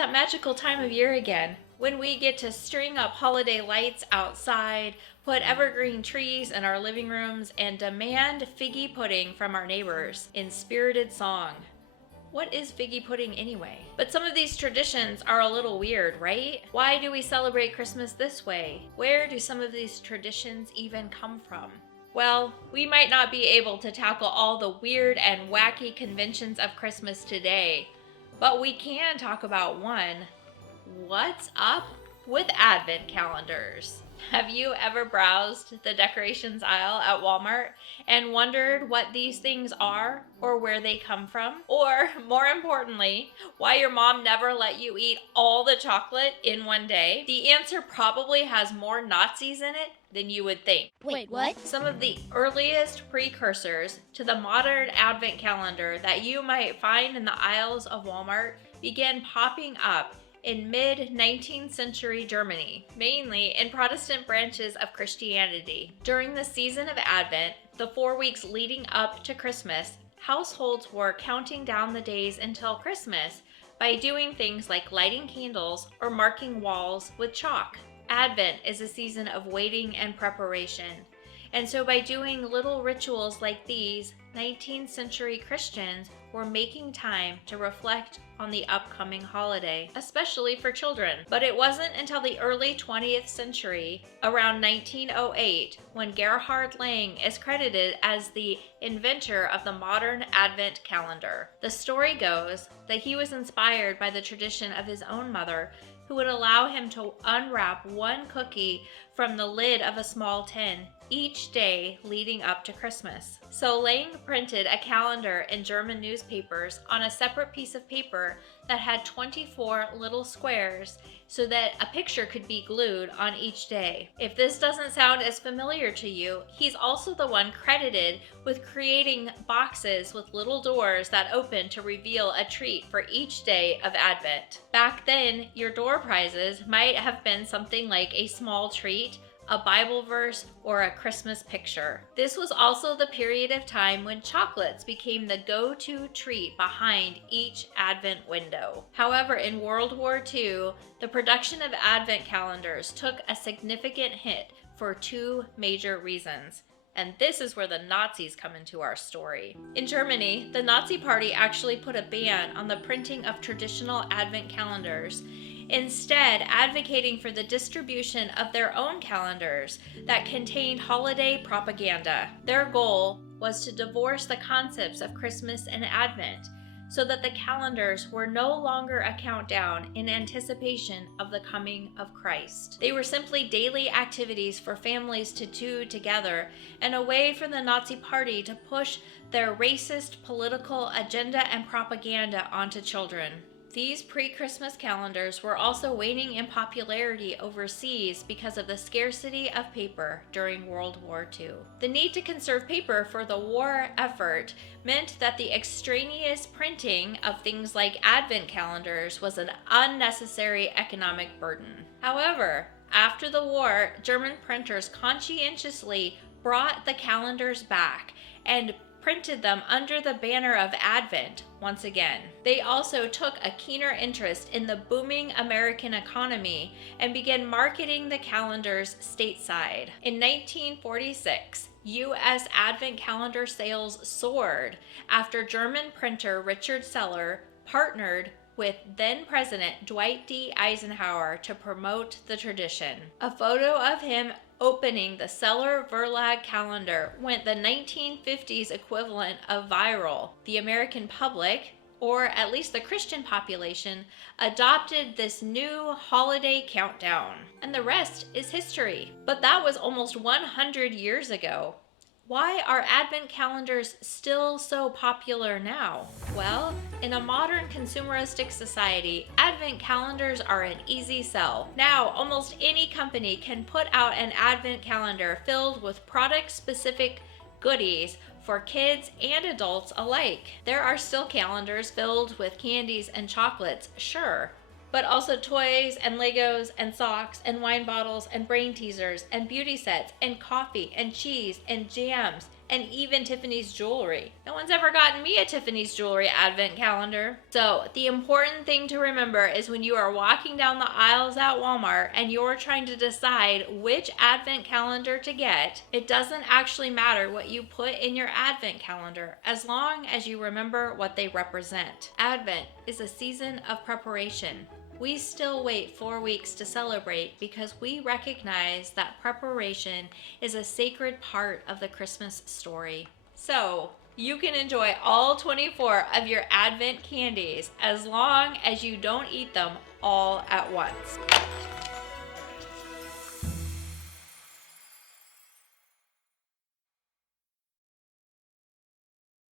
that magical time of year again when we get to string up holiday lights outside, put evergreen trees in our living rooms, and demand figgy pudding from our neighbors in spirited song. What is figgy pudding anyway? But some of these traditions are a little weird, right? Why do we celebrate Christmas this way? Where do some of these traditions even come from? Well, we might not be able to tackle all the weird and wacky conventions of Christmas today, but we can talk about one. What's up with Advent calendars? Have you ever browsed the decorations aisle at Walmart and wondered what these things are or where they come from? Or, more importantly, why your mom never let you eat all the chocolate in one day? The answer probably has more Nazis in it than you would think. Wait, what? Some of the earliest precursors to the modern Advent calendar that you might find in the aisles of Walmart began popping up in mid-19th century Germany, mainly in Protestant branches of Christianity. During the season of Advent, the 4 weeks leading up to Christmas, households were counting down the days until Christmas by doing things like lighting candles or marking walls with chalk. Advent is a season of waiting and preparation. And so by doing little rituals like these, 19th century Christians were making time to reflect on the upcoming holiday, especially for children. But it wasn't until the early 20th century, around 1908, when Gerhard Lang is credited as the inventor of the modern Advent calendar. The story goes that he was inspired by the tradition of his own mother, who would allow him to unwrap one cookie from the lid of a small tin each day leading up to Christmas. So Lang printed a calendar in German newspapers on a separate piece of paper that had 24 little squares so that a picture could be glued on each day. If this doesn't sound as familiar to you, he's also the one credited with creating boxes with little doors that open to reveal a treat for each day of Advent. Back then, your door prizes might have been something like a small treat, a Bible verse, or a Christmas picture. This was also the period of time when chocolates became the go-to treat behind each Advent window. However, in World War II, the production of Advent calendars took a significant hit for two major reasons. And this is where the Nazis come into our story. In Germany, the Nazi Party actually put a ban on the printing of traditional Advent calendars, instead advocating for the distribution of their own calendars that contained holiday propaganda. Their goal was to divorce the concepts of Christmas and Advent so that the calendars were no longer a countdown in anticipation of the coming of Christ. They were simply daily activities for families to do together and a way for the Nazi Party to push their racist political agenda and propaganda onto children. These pre-Christmas calendars were also waning in popularity overseas because of the scarcity of paper during World War II. The need to conserve paper for the war effort meant that the extraneous printing of things like Advent calendars was an unnecessary economic burden. However, after the war, German printers conscientiously brought the calendars back and printed them under the banner of Advent once again. They also took a keener interest in the booming American economy and began marketing the calendars stateside. In 1946, U.S. Advent calendar sales soared after German printer Richard Seller partnered with then-President Dwight D. Eisenhower to promote the tradition. A photo of him opening the Sellmar-Verlag calendar went the 1950s equivalent of viral. The American public, or at least the Christian population, adopted this new holiday countdown. And the rest is history. But that was almost 100 years ago. Why are Advent calendars still so popular now? Well, in a modern consumeristic society, Advent calendars are an easy sell. Now, almost any company can put out an Advent calendar filled with product-specific goodies for kids and adults alike. There are still calendars filled with candies and chocolates, sure, but also toys and Legos and socks and wine bottles and brain teasers and beauty sets and coffee and cheese and jams and even Tiffany's jewelry. No one's ever gotten me a Tiffany's jewelry advent calendar. So the important thing to remember is when you are walking down the aisles at Walmart and you're trying to decide which advent calendar to get, it doesn't actually matter what you put in your advent calendar as long as you remember what they represent. Advent is a season of preparation. We still wait 4 weeks to celebrate because we recognize that preparation is a sacred part of the Christmas story. So, you can enjoy all 24 of your Advent candies as long as you don't eat them all at once.